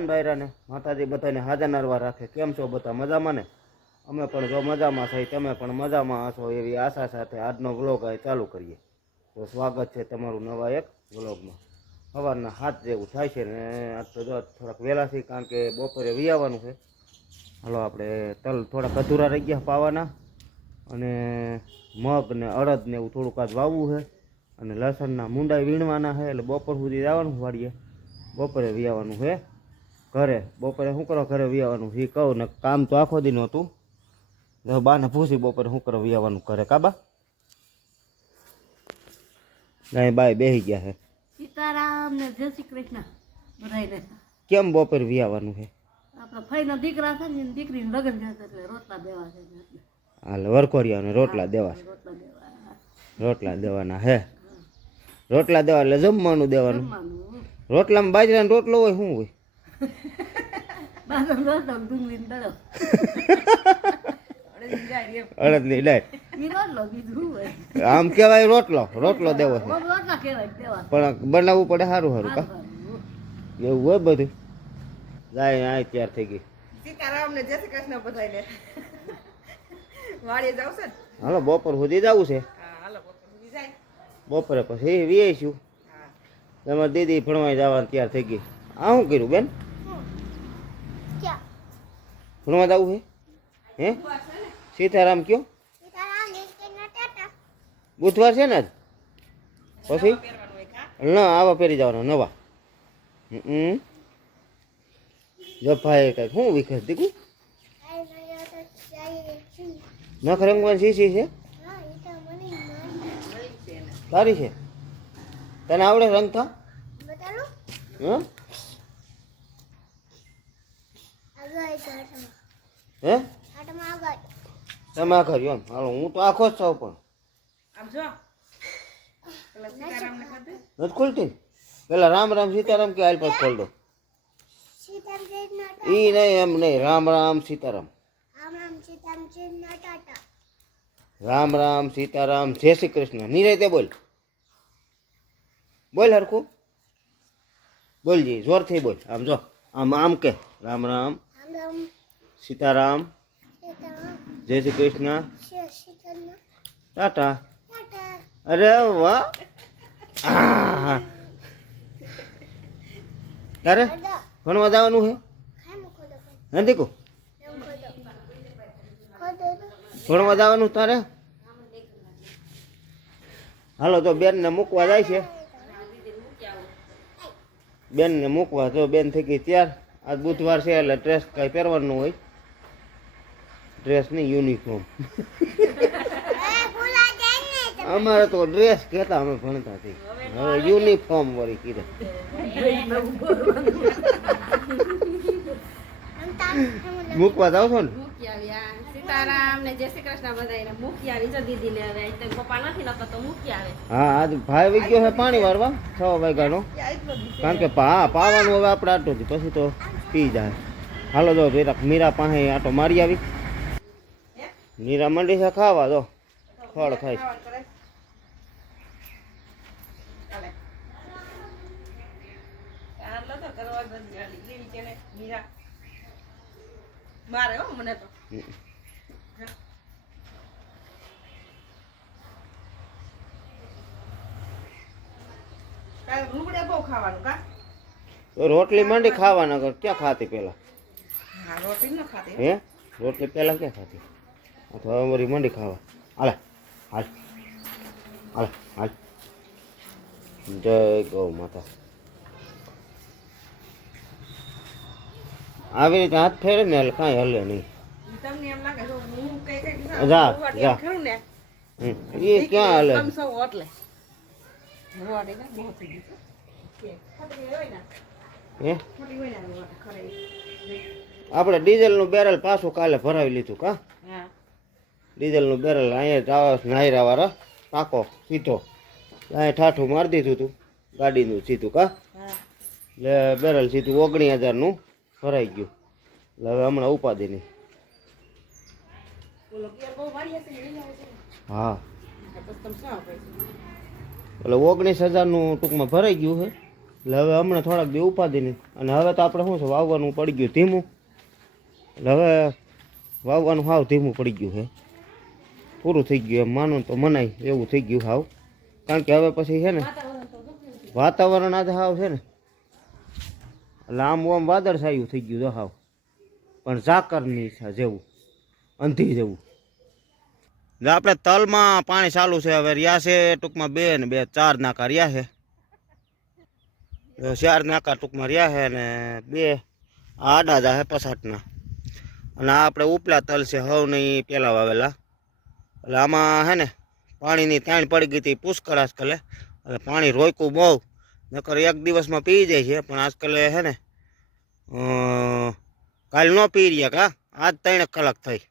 રામ ડાયરાને માતાજી બધાને હાજર નરવા રાખે. કેમ છો બધા? મજામાં ને? અમે પણ જો મજામાં થઈ, તમે પણ મજામાં હશો એવી આશા સાથે આજનો વ્લોગ ચાલુ કરીએ. તો સ્વાગત છે તમારું નવા એક વ્લોગમાં. સવારના 7 જેવું થાય છે ને આજ તો જો થોડાક વહેલાથી, કારણ કે બપોરે વિયાવાનું છે. હાલો આપણે તલ થોડાક અધૂરા રહી ગયા પાવાના, અને મગ ને અડદ ને એવું થોડુંક આજ વાવવું છે, અને લસણના મૂંડાઈ વીણવાના છે. એટલે બપોર સુધી જવાનું વાળીએ, બપોરે વિયાવાનું છે ઘરે. બપોરે શું કરો ઘરે વિયાવાનું એ કહું ને, કામ તો આખો દી નહોતું. બાને પૂછી બપોરે શું કરો વિયાવાનું ઘરે. કાબા ગાય બાય બેસી ગયા છે. સીતારામ ને જય શ્રી કૃષ્ણ બધાયને. કેમ બપોરે વિયાવાનું છે? આપણા ફઈના દીકરા છે ને દીકરીને લગ્ન છે એટલે રોટલા દેવા છે. હાલ વરખોરિયાને રોટલા દેવા છે. રોટલા દેવા, રોટલા દેવાના હે. રોટલા દેવા એટલે જમવાનું દેવાનું. જમવાનું રોટલામાં બાજરાનો રોટલો હોય શું હોય? બાજરો રોટલો ડુંગળીને દળો અડદની દાળ. ઈ રોટલો બીજું હોય. આમ કહેવાય રોટલો. રોટલો દેવો છે રોટલા કહેવાય દેવા. પણ બનાવવું પડે સારું સારું. કા સારું. એવું હોય બધું. જાય આ તૈયાર થઈ ગઈ. સીતારામ ને જય શ્રી કૃષ્ણ બધાયને. વાડીએ જાવ છે ને? હાલો બપોર સુધી જવું છે. હા હાલો બપોર સુધી જાય. બપોરે પછી વીએશું. હા તમારી દીદી ભણવા જવાનું તૈયાર થઈ ગઈ. આ શું કર્યું બેન? ભણવા જવું છે હે? સીતારામ કયો? બુધવાર છે ને આજ? પછી પહેરવાનું હોય કા? ના આવા પહેરી જવાના નવા. જો ભાઈ કઈ શું વિખેર દીકું નખ રંગવાની શીશી છે. સારી છે. તને આવડે રંગતા? હં? હે તમે આ કર્યો એમ? હાલો હું તો આખો જ છું પણ આમ જો પેલા સીતારામ ને ખાધું. નથી ખુલતી ને? પેલા રામ રામ સીતારામ કે હાલ પાસ ખોલ દો. ઈ નહીં એમ નહીં, રામ રામ સીતારામ. રામ રામ સીતારામ જય શ્રી કૃષ્ણ. નિરાયતે બોલ. બોલ હરખું બોલજી, જોરથી બોલ. આમ જો આમ આમ કે રામ રામ સીતારામ જય શ્રી કૃષ્ણ ટાટા. અરે વાહ. તારે ભણવા જવાનું છે નથી કો? ભણવા જવાનું તારે? હાલો તો બેનને મૂકવા જાય છે. બેનને મૂકવા જો બેન થઈ ગઈ તૈયાર. આજ બુધવાર છે એટલે ડ્રેસ કાંઈ પહેરવાનું હોય. ડ્રેસ નહીં, યુનિફોર્મ. અમારે તો ડ્રેસ કહેતા અમે ભણતા હતી, હવે યુનિફોર્મ વળી કીધે. મૂકવા જાવ છો ને? મૂકી આવ્યા. સીતારામ ને જય શ્રી કૃષ્ણ બધાયને મૂકી આવી જો દીદી ને. હવે તો પપ્પા નથી નકર તો મૂકી આવે. હા આજ ભાઈ વઈ ગયો છે પાણી વારવા 6 વાગ્યાનો, કારણ કે પાવાનું હવે આપણે આટલું જ, પછી તો પી જાય. હાલો જો મીરા પાસે આટો મારી આવી. મીરા મંડી છે ખાવા, જો ખડ ખાય છે. મારે હો મને તો કાલ રૂબડે બહુ ખાવાનું કા? તો રોટલી માંડી ખાવાના કર. ક્યાં ખાતી પેલા? હા રોટી ન ખાતી. હે રોટલી પેલા ક્યાં ખાતી? અથવા અમારી મંડી ખાવા. હાલે હાલ હાલ હાલ. જય ગૌ માતા. આવી રીતે હાથ ફેરે ને એટલે કાંઈ હલે નહીં. તમને એમ લાગે જો હું કઈ કઈ જા, જા. ખરું ને એ ક્યાં હાલે? કમસો ઓટલે રોવાડે ને બહુ થઈ ગયું છે. ખોટી હોય ને હે ખોટી હોય ને રોવાડે ખરે. આપણે ડીઝલનું બેરલ પાછું કાલે ભરાવી લીધું. કા હા ડીઝલનું બેરલ અહીંયા જવા નાયરા વાળા ટાંકો સીધો અહીંયા ઠાઠું મારી દીધું હતું ગાડીનું સીધું. કા હા એટલે બેરલ સીધું 19,000નું ભરાઈ ગયું. એટલે હવે હમણાં ઉપાધિ નહીં. બોલો કે બહુ વાડી હશે ને લઈ આવો છો. હા બસ તમે શું આપે છે? એટલે 19,000નું ટૂંકમાં ભરાઈ ગયું છે. એટલે હવે હમણાં થોડાક દી ઉપાધી નહીં. અને હવે તો આપણે શું છે વાવવાનું પડી ગયું ધીમું. એટલે હવે વાવવાનું હાવ ધીમું પડી ગયું છે, પૂરું થઈ ગયું એમ માનો તો મનાય એવું થઈ ગયું હાવ. કારણ કે હવે પછી છે ને વાતાવરણ આજે હાવ છે ને એટલે આમ વાદળછાયું થઈ ગયું તો હાવ, પણ ઝાકરની છે જેવું, અંધી જેવું. એટલે આપણે તલમાં પાણી ચાલુ છે હવે, રહ્યા છે ટૂંકમાં 2 ને 2 4 નાકા રહ્યા છે. 4 નાકા ટૂંકમાં રહ્યા છે ને 2 આડા જા છે 65ના. અને આ આપણે ઉપલા તલ છે હવ નહીં પેલા વાવેલા. એટલે આમાં છે ને પાણીની તાણ પડી ગઈ હતી પુષ્કળાશ કલે, એટલે પાણી રોક્યું બહુ, નકર એક દિવસમાં પી જાય છે. પણ આજકાલે છે ને કાલે ન પી રહ્યા કા, આજ 3 કલાક થઈ.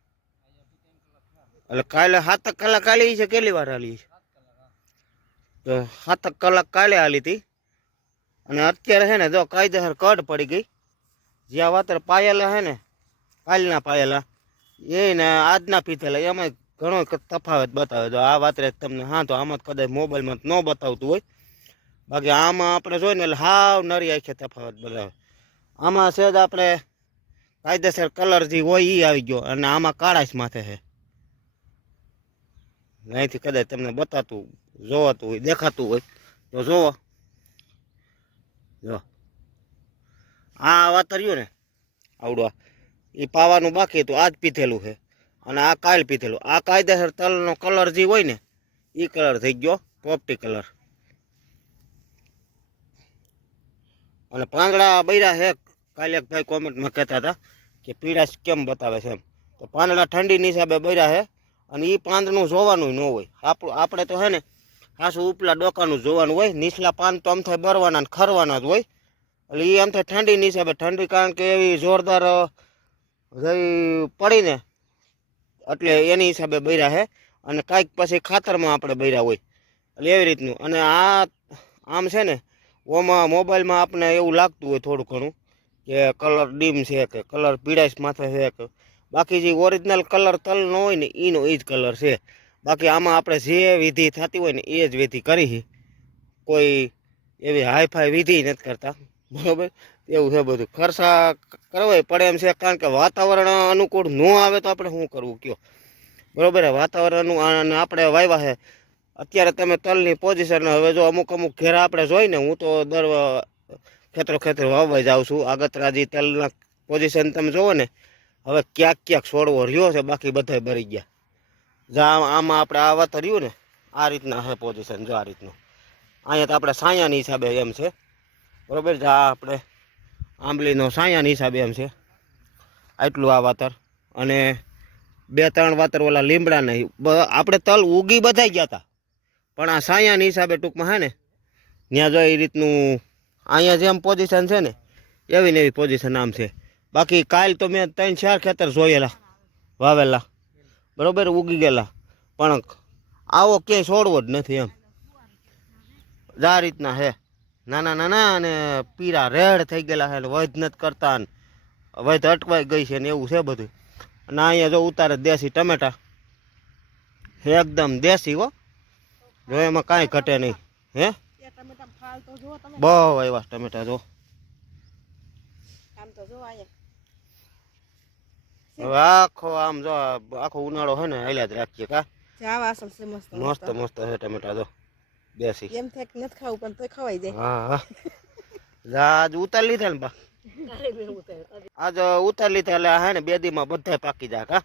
એટલે કાલે 7 કલાક હાલી છે, કેટલી વાર હાલી છે? તો 7 કલાક કાલે હાલી હતી. અને અત્યારે છે ને જો કાયદેસર કડ પડી ગઈ. જ્યાં વાતર પાયેલા છે ને કાલના પાયેલા એને આજના પીધેલા એમાં ઘણો તફાવત બતાવે. તો આ વાતરે તમને હા તો આમાં કદાચ મોબાઈલમાં ન બતાવતું હોય, બાકી આમાં આપણે જોઈને એટલે હાવ નરી આંખે તફાવત બતાવે. આમાં છે જ આપણે કાયદેસર કલર જે હોય એ આવી ગયો, અને આમાં કાળાશ માથે છે. અહીંથી કદાચ તમને બતાતું જોવાતું હોય દેખાતું હોય તો જોવો. જો આ વાતર્યું ને આવડવા એ પાવાનું બાકી હતું, આજ પીધેલું છે. અને આ કાલ પીધેલું. આ કાયદેસર તલનો કલર જે હોય ને એ કલર થઈ ગયો પોપટી કલર. અને પાંદડા બૈરા છે. કાલે એક ભાઈ કોમેન્ટમાં કહેતા હતા કે પીળાશ કેમ બતાવે છે એમ. તો પાંદડા ઠંડીની હિસાબે બૈરા છે. અને એ પાંદડું જોવાનું ન હોય. આપણે તો છે ને ખાસું ઉપલા ડોકાનું જોવાનું હોય. નીચલા પાન તો આમ થાય બરવાના ને ખરવાના જ હોય. એટલે એ આમ થાય ઠંડીની હિસાબે. ઠંડી કારણ કે એવી જોરદાર પડીને એટલે એની હિસાબે બૈરા છે. અને કાંઈક પછી ખાતરમાં આપણે બૈરા હોય એટલે એવી રીતનું. અને આ આમ છે ને ઓમાં મોબાઈલમાં આપણે એવું લાગતું હોય થોડું ઘણું કે કલર ડીમ છે કે કલર પીળાશ માથે છે કે, બાકી જે ઓરિજિનલ કલર તલનો હોય ને એનો એ જ કલર છે. બાકી આમાં આપણે જે વિધિ થતી હોય ને એ જ વિધિ કરી. કોઈ એવી હાઈફાઈ વિધિ નથી કરતા, બરાબર? એવું છે બધું. ખર્ચા કરવા પડે એમ છે, કારણ કે વાતાવરણ અનુકૂળ ન આવે તો આપણે શું કરવું કયો, બરાબર? વાતાવરણનું અને આપણે વાવ્યા છે અત્યારે તમે તલની પોઝિશન. હવે જો અમુક ઘેરા આપણે જોઈને, હું તો દર ખેતરો વાવવા જાઉં છું. આગતરા જે તલના પોઝિશન તમે જોવો ને, હવે ક્યાંક છોડવો રહ્યો છે, બાકી બધા ભરી ગયા. જ્યાં આમાં આપણે આ વાત રહ્યું ને આ રીતના છે પોઝિશન. જો આ રીતનું અહીંયા તો આપણે સાયાની હિસાબે એમ છે, બરાબર? જ્યાં આપણે આંબલીનો સાયાની હિસાબે એમ છે આટલું આ વાતર. અને 2-3 વાતર ઓલા લીમડા નહીં. આપણે તલ ઉગી બધાઈ ગયા હતા, પણ આ સાયાની હિસાબે ટૂંકમાં છે ને ત્યાં જો એ રીતનું અહીંયા જેમ પોઝિશન છે ને એવી ને એવી પોઝિશન આમ છે. બાકી કાલ તો મેં 3-4 ખેતર જોયેલા વાવેલા, બરાબર, ઉગી ગયેલા, પણ આવો ક્યાંય છોડવો જ નથી એમ. આ રીતના છે નાના અને પીળા રેડ થઈ ગયેલા છે, વધ નથી કરતા ને વધ અટવાઈ ગઈ છે ને એવું છે બધું. અને અહીંયા જો ઉતારે દેશી ટમેટા, એકદમ દેશી હો, જો એમાં કાંઈ ઘટે નહીં. હે બહુ આવ્યા ટમેટા જો. હવે આખો આમ જો આખો ઉનાળો છે ને હાલ્યા જ રાખીએ કા. મસ્ત છે ટમેટા જો દેશી. એમ થાય કે નથી ખાવું પણ તોય ખવાઈ જાય. હા આજ ઉતાર લીધા ને બા, આજ ઉતાર લીધા એટલે હે ને 2 દીમાં બધા પાકી જાય કા.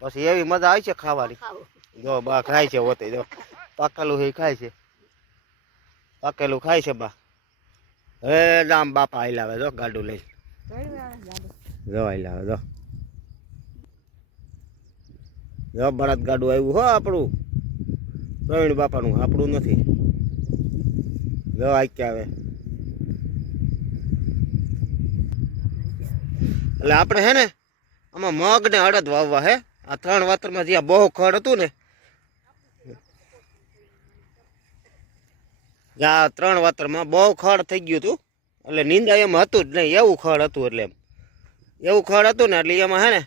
પછી એવી મજા આવી છે ખાવાની. જો બા ખાય છે હોતે, જો પાકેલું એ ખાય છે, પાકેલું ખાય છે બા. હવે આમ બાપા આઈ લાવે જો ગાડું લઈ, જો આઈ લાવે જો બળદ ગાડું આવ્યું હો આપણું પ્રવીણ બાપાનું, આપણું નથી. જો આ કે આવે એટલે આપણે હે ને આમાં મગ ને અડદ વાવવા હે. આ 3 વાતરમાં જ્યાં બહુ ખડ હતું ને, આ 3 વાતરમાં બહુ ખડ થઈ ગયું હતું. એટલે નિંદા એમાં હતું જ નહીં, એવું ખડ હતું. એટલે એમ એવું ખડ હતું ને એટલે એમાં હે ને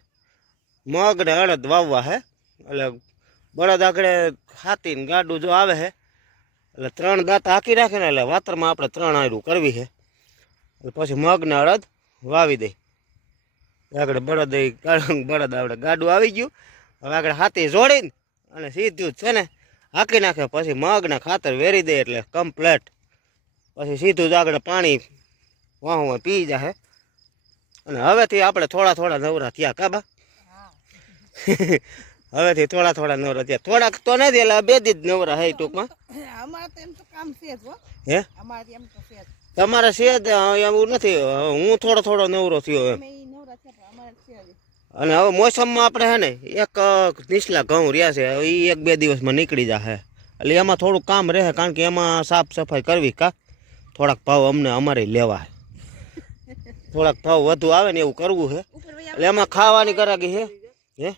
મગ ને અડદ વાવવા હે. એટલે બળદ આગળ હાથી ને ગાડું જો આવે હે એટલે 3 દાંતા હાકી રાખે ને એટલે વાતરમાં આપણે 3 આયરું કરવી છે. એટલે પછી મગને અડદ વાવી દઈ. આગળ બળદ આપણે ગાડું આવી ગયું. હવે આગળ હાથી જોડીને અને સીધું છે ને હાકી નાખે. પછી મગને ખાતર વેરી દે એટલે કમ્પ્લેટ. પછી સીધું જ આગળ પાણી વાહું પી જાય. અને હવેથી આપણે થોડા નવરા થયા કાબા. હવેથી થોડા નવરા થયા. થોડાક તો નથી એટલે 2 દી જ નવરા હે ટૂંકમાં. અમારે તો એમ તો કામ છે જ હો. હે અમારે એમ તો છે જ. તમારે છે જ એવું નથી. હું થોડો નવરો થયો એમ. અમે ઈ નવરા છે પણ અમારે છે જ. અને હવે મોસમમાં આપણે હે ને એક નીચલા ઘઉં રહ્યા છે એ 1-2 દિવસમાં નીકળી જશે. એટલે એમાં થોડું કામ રહે કારણ કે એમાં સાફ સફાઈ કરવી કા થોડાક ભાવ અમારે લેવા. થોડાક ભાવ વધુ આવે ને એવું કરવું છે. એટલે એમાં ખાવાની ગરાગી છે. હે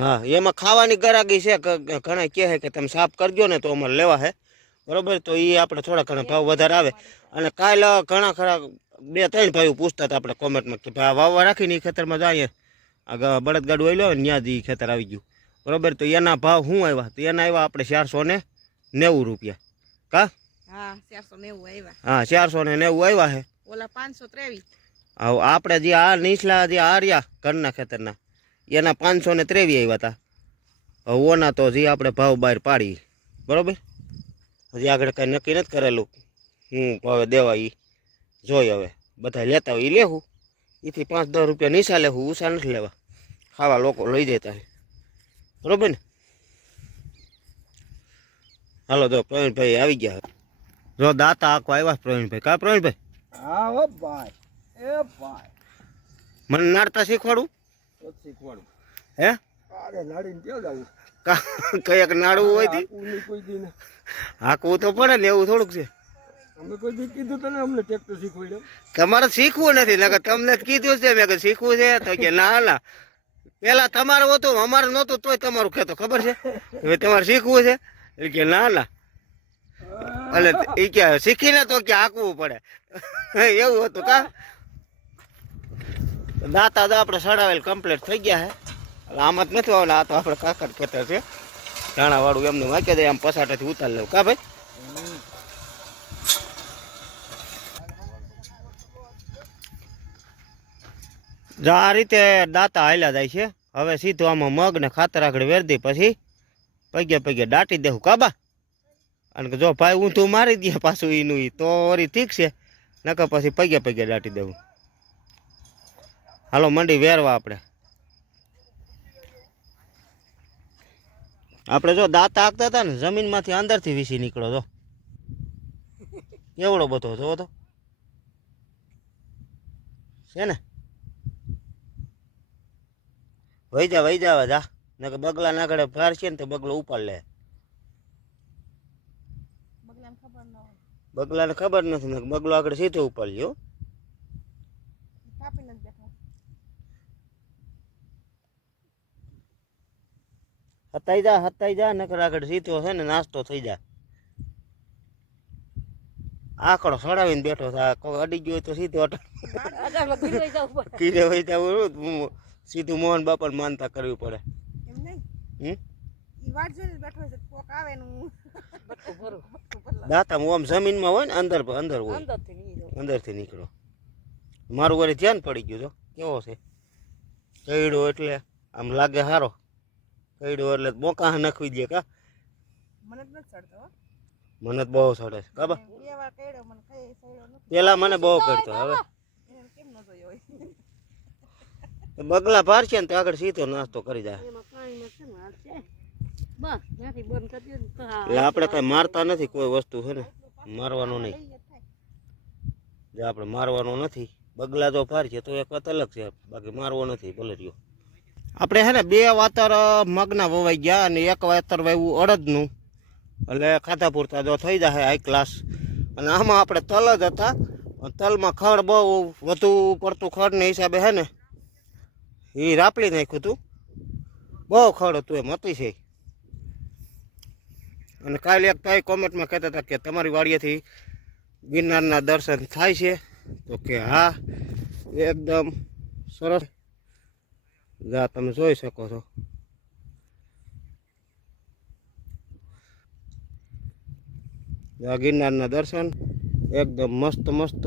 હા એમાં ખાવાની ગરાગી છે. ઘણા કહે છે કે તમે સાફ કરજો ને તો અમારે લેવા છે બરોબર. તો એ આપણે થોડા ઘણા ભાવ વધારે આવે. અને કાલે ઘણા ખરા 2-3 ભાઈઓ પૂછતા હતા આપણે કોમેન્ટમાં કે ભાઈ વાવવા રાખીને એ ખેતરમાં જાય આ બળદગાડું આવી લો ને ત્યાં જ એ ખેતર આવી ગયું બરોબર. તો એના ભાવ શું આવ્યા? તો એના આવ્યા આપણે 490 રૂપિયા કા. હા 490 આવ્યા. હા 490 આવ્યા છે. ઓલા 523. આપણે જે આ નીચલા જે આર્યા ઘરના ખેતરના એના 523 આવ્યા હતા. હવે ઓના તો જે આપણે ભાવ બહાર પાડી બરોબર. હજી આગળ કાંઈ નક્કી નથી કરેલું હું ભાવે દેવા એ જોઈ. હવે બધા લેતા હોય એ લેવું. એથી 5-10 રૂપિયા નીચા લેવું. ઊંચા નથી લેવા. ખાવા લોકો લઈ જતા બરોબર ને. હાલો તો પ્રવીણભાઈ આવી ગયા. જો દાતા આખો આવ્યા પ્રવીણભાઈ. કા પ્રવીણભાઈ? હા હો ભાઈ એ ભાઈ મને નાડતા શીખવાડું શીખવાડું. હે અરે નાડીને કેવું લાવું કઈક નાડવું હોય થી કોઈ દી ને હાંકવું તો પડે ને એવું થોડુંક છે. અમે કોઈ દી કીધું તને અમને ટ્રેક્ટર શીખવાડ્યું. તમારે શીખવું નથી નકર તમને જ કીધું છે મેં કે શીખવું છે તો કે ના પેલા તમારું હતું અમારે નહોતું તોય તમારું કહેતો ખબર છે હવે તમારે શીખવું છે એટલે કે ના એટલે એ કે શીખીને તો કે હાંકવું પડે એવું હતું કા. દાંતા તો આપણે સડાવેલ કમ્પ્લીટ થઈ ગયા છે. એટલે આમાં જ નથી આવવાના. આ તો આપણે કાકડ ખેતર છે ધાણાવાળું એમને વાંચી દે આમ પસાટાથી ઉતાર લેવું કા ભાઈ. જો આ રીતે દાંતા હાલ્યા જાય છે. હવે સીધું આમાં મગ ને ખાતર આગળ વેર દઈ પછી પગે દાટી દેવું કાબા. અને જો ભાઈ ઊંધું મારી દે પાછું એનું તો વળી ઠીક છે નકર પછી પગે દાટી દેવું. હાલો મંડી વેરવા આપણે જો દાંતા હાંકતા હતા ને જમીનમાંથી અંદરથી વીસી નીકળો તો એવડો બધો જોવો તો છે ને. વહી જા જા નકર બગલા ના આગળ ફાર છે ને તો બગલો ઉપાડ લે. બગલાને ખબર નથી ને બગલો આગળ સીધો ઉપાડ લ્યો. હતાઈ જા નકર આગળ સીધો છે ને નાસ્તો થઈ જાય. આકડો સડાવીને બેઠો છે. કોઈ અડી ગયો હોય તો સીધો કીરે વહી જવું. સીધું મોહન બાપાને માનતા કરવી પડે. દાતા આમ જમીનમાં હોય ને અંદર હોય અંદરથી નીકળો. મારું વળી ધ્યાન પડી ગયું. તો કેવો છે કઈડો એટલે આમ લાગે સારો. કઈડો એટલે મોકા નાખવી દે કા. મને બહુ સડે છે કાબા. પેલા મને બહુ કરતો હવે બગલા ભાર છે ને તો આગળ સીધો નાસ્તો કરી જાય. એટલે આપણે કઈ મારતા નથી કોઈ વસ્તુ છે ને મારવાનું નહીં. જે આપણે મારવાનું નથી. બગલા જો ભાર છે તો એક વાત અલગ છે બાકી મારવો નથી ભલે રહ્યો. આપણે છે ને 2 વાતર મગના વવાઈ ગયા અને 1 વાતર વાવ્યું અડદનું. એટલે ખાધા પૂરતા જો થઈ જાય હાઈ ક્લાસ. અને આમાં આપણે તલ જ હતા. તલમાં ખડ બહુ વધુ પડતું ખડને હિસાબે છે ને એ રાપડી નાખ્યું હતું. બહુ ખડ હતું એમ અતિશય. અને કાલે એક ભાઈ કોમેન્ટમાં કહેતા હતા કે તમારી વાડીએથી ગિરનારના દર્શન થાય છે તો કે હા એકદમ સરસ. જા તમે જોઈ શકો છો આ ગિરનારના દર્શન એકદમ મસ્ત મસ્ત.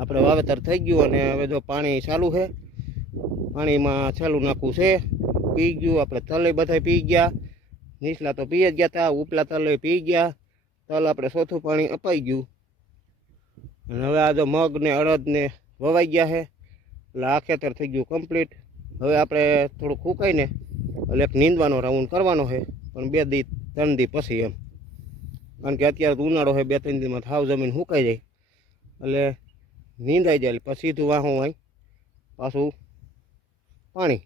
આપણે વાવેતર થઈ ગયું અને હવે જો પાણી ચાલુ છે. પાણીમાં છેલ્લું નાખવું છે. પી ગયું આપણે તલે બધા પી ગયા. નીચલા તો પી જ ગયા હતા, ઉપલા તલે પી ગયા. તલ આપણે ચોથું પાણી અપાઈ ગયું. અને હવે આ જો મગ ને અડદ ને વવાઈ ગયા છે. એટલે આ ખેતર થઈ ગયું કમ્પ્લીટ. હવે આપણે થોડુંક ફૂંકાઈને એટલે એક નીંદવાનો રાઉન્ડ કરવાનો છે, પણ 2 દી 3 દી પછી એમ. કારણ કે અત્યારે તો ઉનાળો છે, 2-3 દીમાં થાવ જમીન સુકાઈ જાય એટલે નીંદાઈ જાય. પછી સીધું વાહું અહીં પાછું પાણી.